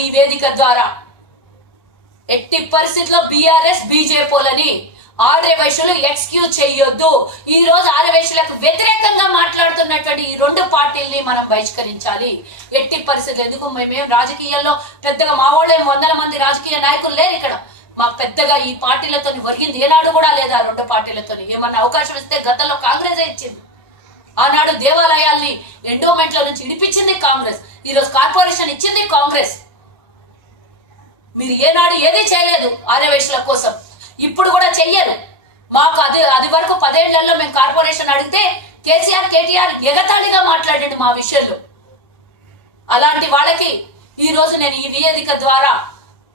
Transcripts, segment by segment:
ఈ వేదిక ద్వారా ఎట్టి పరిస్థితిలో బీఆర్ఎస్ బీజేపీలని ఆర్య వైశ్యులు ఎక్స్క్యూజ్ చేయొద్దు. ఈ రోజు ఆర్య వైశ్యులకు వ్యతిరేకంగా మాట్లాడుతున్నటువంటి ఈ రెండు పార్టీల్ని మనం బహిష్కరించాలి. ఎట్టి పరిస్థితులు ఎందుకు? మేమేం రాజకీయాల్లో పెద్దగా మా వాళ్ళేం వందల మంది రాజకీయ నాయకులు లేరు ఇక్కడ. మాకు పెద్దగా ఈ పార్టీలతో ఒరిగింది ఏనాడు కూడా లేదు ఆ రెండు పార్టీలతో ఏమన్నా అవకాశం ఇస్తే గతంలో కాంగ్రెస్ ఇచ్చింది. ఆనాడు దేవాలయాల్ని ఎండోమెంట్ల నుంచి ఇడిపించింది కాంగ్రెస్. ఈ రోజు కార్పొరేషన్ ఇచ్చింది కాంగ్రెస్. మీరు ఏనాడు ఏదీ చేయలేదు ఆర్యవేశ్యుల కోసం. ఇప్పుడు కూడా చెయ్యరు మాకు అది అది వరకు పదేళ్ళలో మేము కార్పొరేషన్ అడిగితే కేసీఆర్ కేటీఆర్ ఎగతాళిగా మాట్లాడండి మా విషయంలో. అలాంటి వాళ్ళకి ఈ రోజు నేను ఈ వేదిక ద్వారా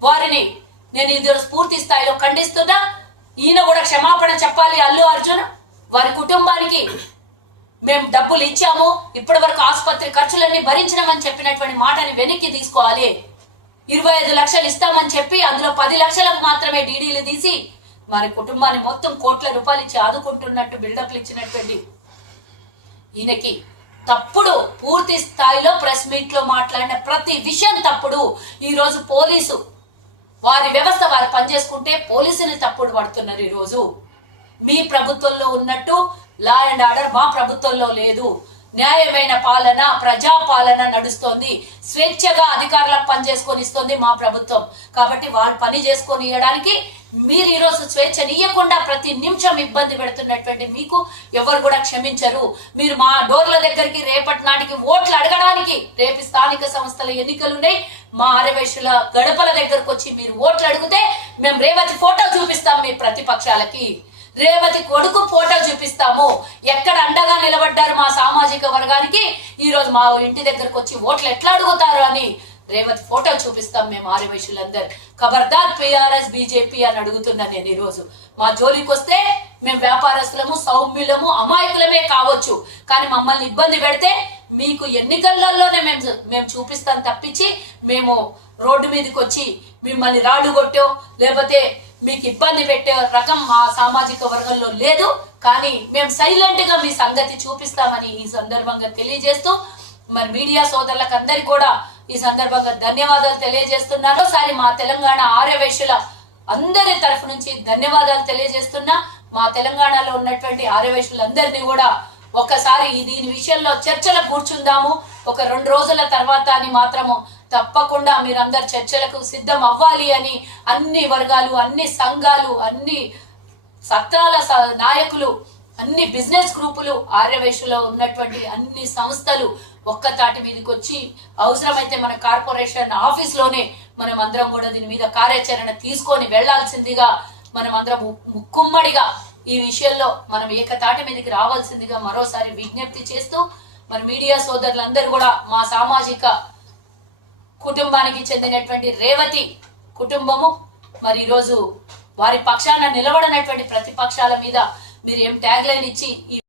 వారిని నేను ఇది పూర్తి స్థాయిలో ఖండిస్తున్నా. ఈయన కూడా క్షమాపణ చెప్పాలి అల్లు అర్జున్. వారి కుటుంబానికి మేము డబ్బులు ఇచ్చాము. ఇప్పటి వరకు ఆసుపత్రి ఖర్చులన్నీ భరించినామని చెప్పినటువంటి మాటని వెనక్కి తీసుకోవాలి. ఇరవై ఐదు లక్షలు ఇస్తామని చెప్పి అందులో పది లక్షలకు మాత్రమే డీడీలు తీసి వారి కుటుంబాన్ని మొత్తం కోట్ల రూపాయలు ఇచ్చి ఆదుకుంటున్నట్టు బిల్డప్లు ఇచ్చినటువంటి ఈయనకి తప్పుడు పూర్తి స్థాయిలో ప్రెస్ మీట్లో మాట్లాడిన ప్రతి విషయం తప్పుడు. ఈ రోజు పోలీసు వారి వ్యవస్థ వారు పనిచేసుకుంటే పోలీసుని తప్పుడు పడుతున్నారు ఈరోజు. మీ ప్రభుత్వంలో ఉన్నట్టు లా అండ్ ఆర్డర్ మా ప్రభుత్వంలో లేదు. న్యాయమైన పాలన ప్రజా పాలన నడుస్తోంది. స్వేచ్ఛగా అధికారులకు పనిచేసుకొని ఇస్తుంది మా ప్రభుత్వం. కాబట్టి వాళ్ళు పని చేసుకొని ఇవ్వడానికి మీరు ఈరోజు స్వేచ్ఛనియ్యకుండా ప్రతి నిమిషం ఇబ్బంది పెడుతున్నటువంటి మీకు ఎవరు కూడా క్షమించరు. మీరు మా డోర్ల దగ్గరికి రేపటి నాటికి ఓట్లు అడగడానికి రేపు స్థానిక సంస్థల ఎన్నికలు ఉన్నాయి. మా ఆరవేశుల గడపల దగ్గరకు వచ్చి మీరు ఓట్లు అడిగితే మేము రేవతి ఫోటో చూపిస్తాం మీ ప్రతిపక్షాలకి. రేవతి కొడుకు ఫోటో చూపిస్తాము. ఎక్కడ అండగా నిలబడ్డారు మా సామాజిక వర్గానికి? ఈ రోజు మా ఇంటి దగ్గరకు వచ్చి ఓట్లు ఎట్లా అడుగుతారు అని రేవతి ఫోటో చూపిస్తాం మేము ఆర్యవైశ్యులందరూ. ఖబర్దార్ పిఆర్ఎస్ బీజేపీ అని అడుగుతున్నా నేను ఈరోజు మా జోలికి వస్తే మేము వ్యాపారస్తులము సౌమ్యులము అమాయకులమే కావచ్చు. కానీ మమ్మల్ని ఇబ్బంది పెడితే మీకు ఎన్నికలలోనే మేము మేము చూపిస్తాం తప్పించి మేము రోడ్డు మీదకి వచ్చి మిమ్మల్ని రాళ్ళు కొట్టో. లేకపోతే మీకు ఇబ్బంది పెట్టే రకం మా సామాజిక వర్గంలో లేదు. కానీ మేము సైలెంట్గా మీ సంగతి చూపిస్తామని ఈ సందర్భంగా తెలియజేస్తూ మరి మీడియా సోదరులకు అందరికి కూడా ఈ సందర్భంగా ధన్యవాదాలు తెలియజేస్తున్నాను. ఒకసారి మా తెలంగాణ ఆర్యవేశ్యుల అందరి తరఫు నుంచి ధన్యవాదాలు తెలియజేస్తున్నా. మా తెలంగాణలో ఉన్నటువంటి ఆర్యవేశ్యులందరినీ కూడా ఒకసారి దీని విషయంలో చర్చలు కూర్చుందాము. ఒక రెండు రోజుల తర్వాత అని మాత్రము తప్పకుండా మీరందరు చర్చలకు సిద్ధం అవ్వాలి అని అన్ని వర్గాలు అన్ని సంఘాలు అన్ని సత్రాల స- నాయకులు అన్ని బిజినెస్ గ్రూపులు ఆర్యవైశ్యులో ఉన్నటువంటి అన్ని సంస్థలు ఒక్క తాటి మీదకి వచ్చి అవసరమైతే మన కార్పొరేషన్ ఆఫీస్లోనే మనం అందరం కూడా దీని మీద కార్యాచరణ తీసుకొని వెళ్ళాల్సిందిగా మనం అందరం ముక్కుమ్మడిగా ఈ విషయంలో మనం ఏకతాటి మీదకి రావాల్సిందిగా మరోసారి విజ్ఞప్తి చేస్తూ మన మీడియా సోదరులందరూ కూడా మా సామాజిక కుటుంబానికి చెందినటువంటి రేవతి కుటుంబము. మరి ఈరోజు వారి పక్షాన నిలబడినటువంటి ప్రతిపక్షాల మీద మీరు ఏం ట్యాగ్ లైన్ ఇచ్చి ఈ